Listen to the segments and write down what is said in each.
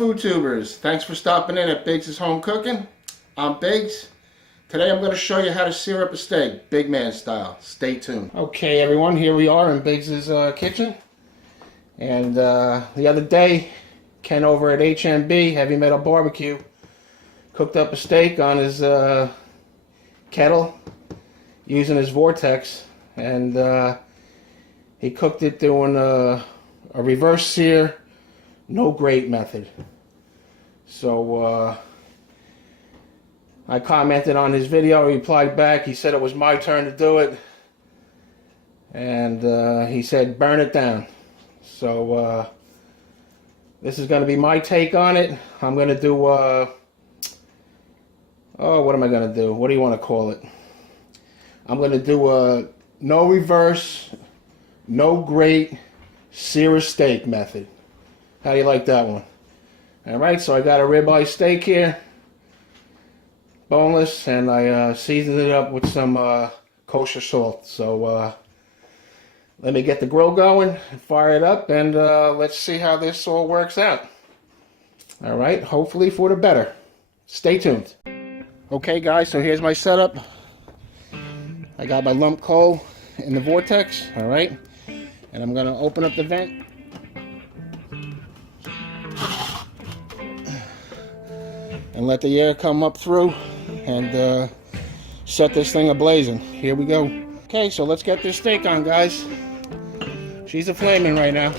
food tubers, thanks for stopping in at Biggs' Home Cooking. I'm Biggs. Today I'm going to show you how to sear up a steak, big man style. Stay tuned. Okay everyone, here we are in Biggs' kitchen. And the other day, Ken over at HMB, Heavy Metal Barbecue, cooked up a steak on his kettle using his Vortex. And he cooked it doing a reverse sear, no grate method. So I commented on his video, he replied back, he said it was my turn to do it, and he said burn it down. So this is going to be my take on it. I'm going to do what am I going to do? What do you want to call it? I'm going to do a no reverse, no grate, sear-a-steak method. How do you like that one? Alright, so I got a ribeye steak here, boneless, and I seasoned it up with some kosher salt. So let me get the grill going, fire it up, and let's see how this all works out. Alright, hopefully for the better. Stay tuned. Okay guys, so here's my setup. I got my lump coal in the Vortex, alright, and I'm going to open up the vent. And let the air come up through and set this thing ablazing. Here we go. Okay, so let's get this steak on, guys. She's a-flaming right now.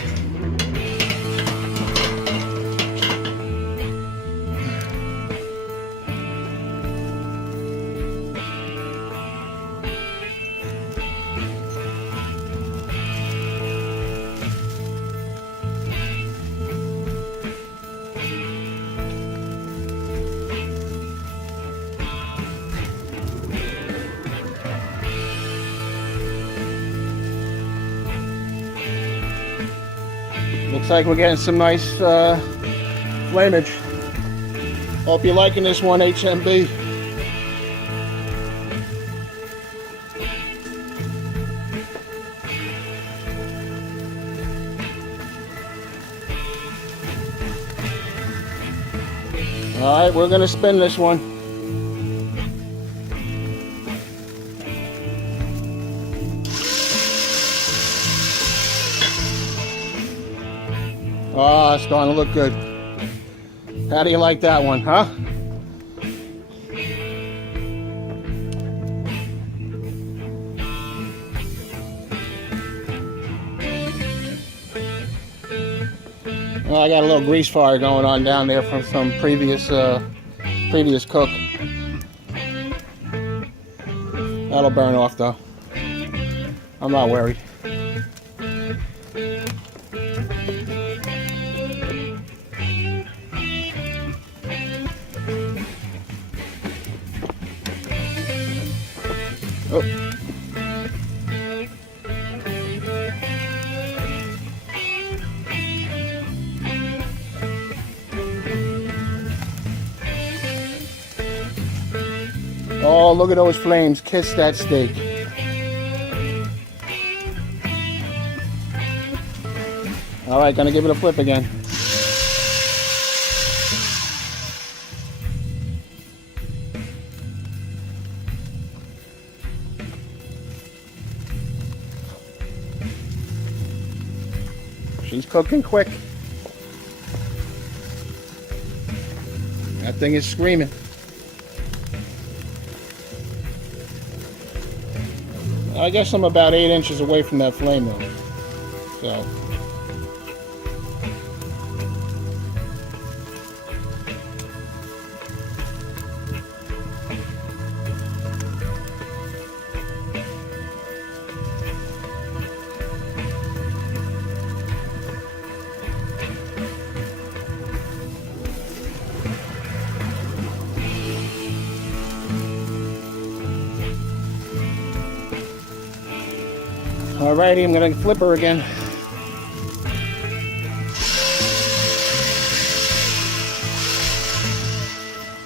Looks like we're getting some nice flamage. Hope you're liking this one, HMB. Alright, we're going to spin this one. Oh, it's starting to look good. How do you like that one, huh? Well, I got a little grease fire going on down there from some previous cook. That'll burn off though. I'm not worried. Oh. Oh, look at those flames. Kiss that steak. Alright, gonna give it a flip again. She's cooking quick. That thing is screaming. I guess I'm about 8 inches away from that flame though. So. Alrighty, I'm gonna flip her again.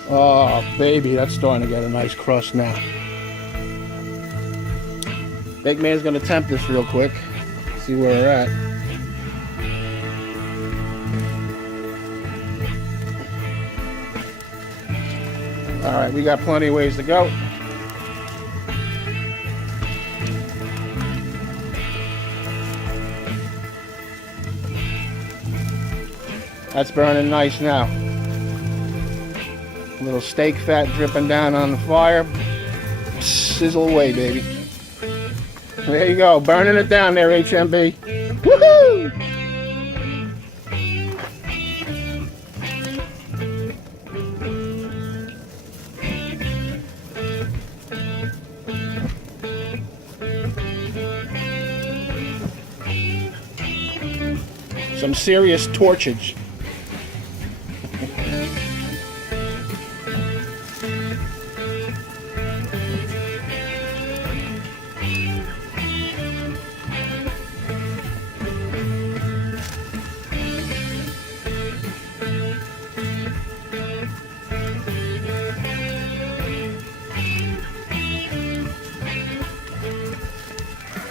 Oh, baby, that's starting to get a nice crust now. Big man's gonna tempt this real quick. See where we're at. Alright, we got plenty of ways to go. That's burning nice now. A little steak fat dripping down on the fire. Sizzle away, baby. There you go, burning it down there, HMB. Woohoo! Some serious torchage.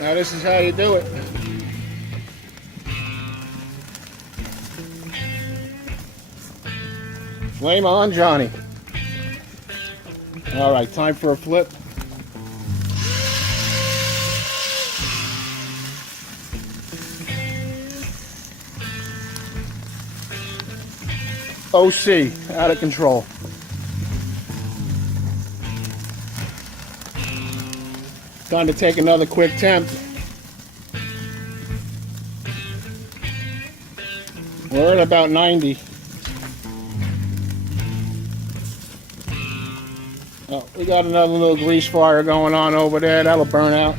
Now this is how you do it. Flame on, Johnny. All right, time for a flip. OC, out of control. Time to take another quick temp. We're at about 90. Oh, we got another little grease fire going on over there. That'll burn out.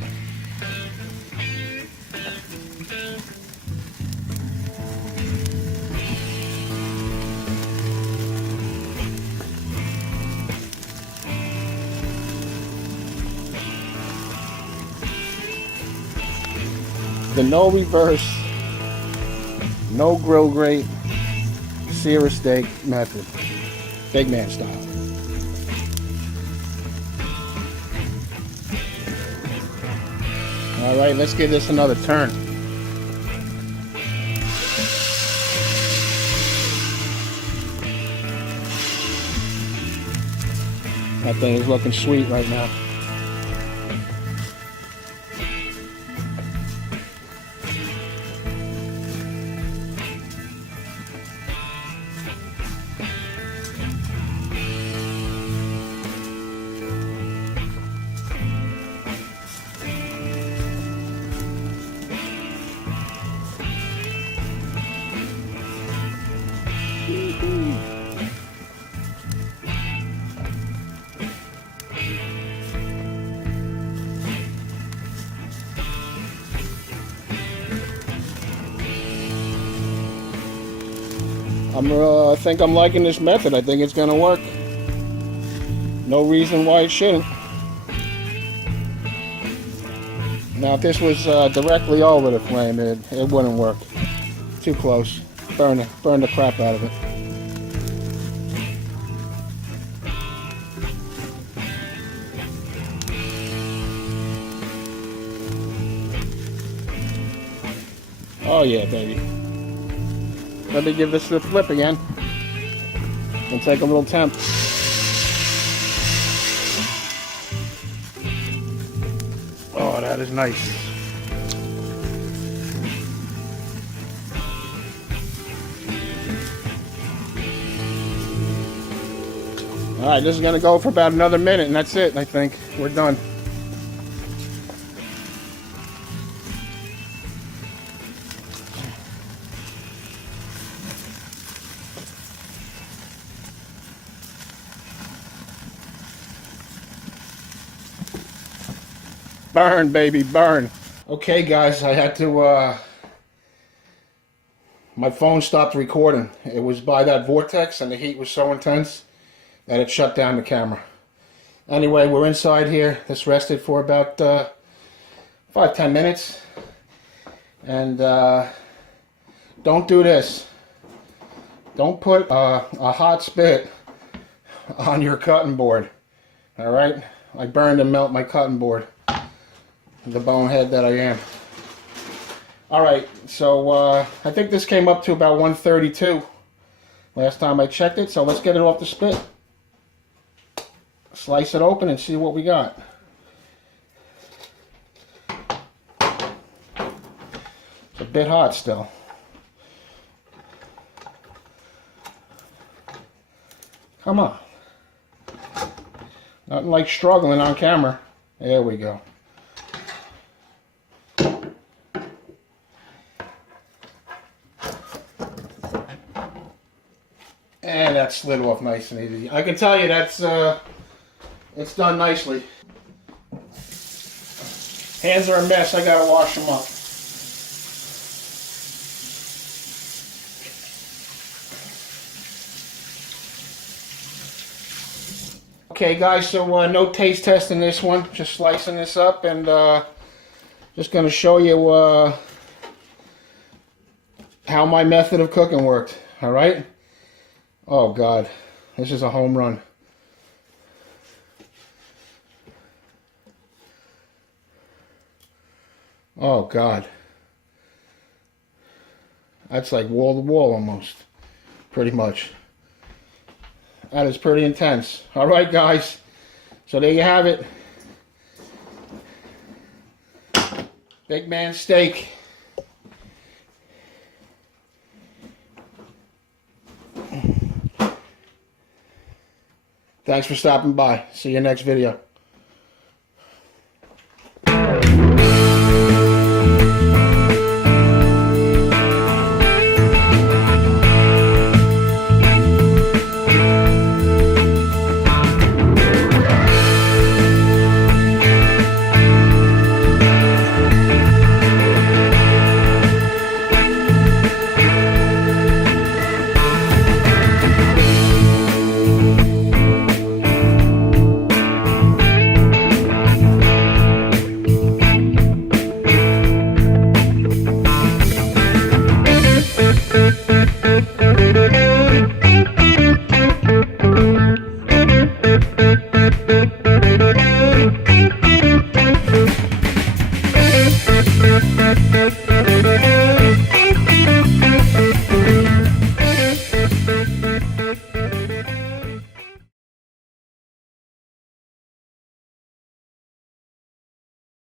The no reverse, no grill grate, sear-a-steak method, big man style. All right, let's give this another turn. That thing is looking sweet right now. I think I'm liking this method. I think it's going to work. No reason why it shouldn't. Now, if this was directly over the flame, it wouldn't work. Too close. Burn the crap out of it. Oh yeah, baby. Let me give this a flip again and take a little temp. Oh, that is nice. All right, this is gonna go for about another minute and that's it, I think. We're done. Burn, baby, burn. Okay, guys, I had to, my phone stopped recording. It was by that Vortex, and the heat was so intense that it shut down the camera. Anyway, we're inside here. This rested for about 5-10 minutes. And don't do this. Don't put a hot spit on your cutting board. All right? I burned and melt my cutting board. The bonehead that I am. Alright, so I think this came up to about 132 last time I checked it, so let's get it off the spit. slice it open and see what we got. It's a bit hot still. Come on. Nothing like struggling on camera. There we go. And that slid off nice and easy. I can tell you that's it's done nicely. Hands are a mess. I gotta wash them up. Okay guys, so no taste test in this one, just slicing this up and just going to show you how my method of cooking worked, alright? Oh God, this is a home run. Oh God. That's like wall to wall almost, pretty much. That is pretty intense. All right, guys. So there you have it. Big man steak. Thanks for stopping by. See you next video.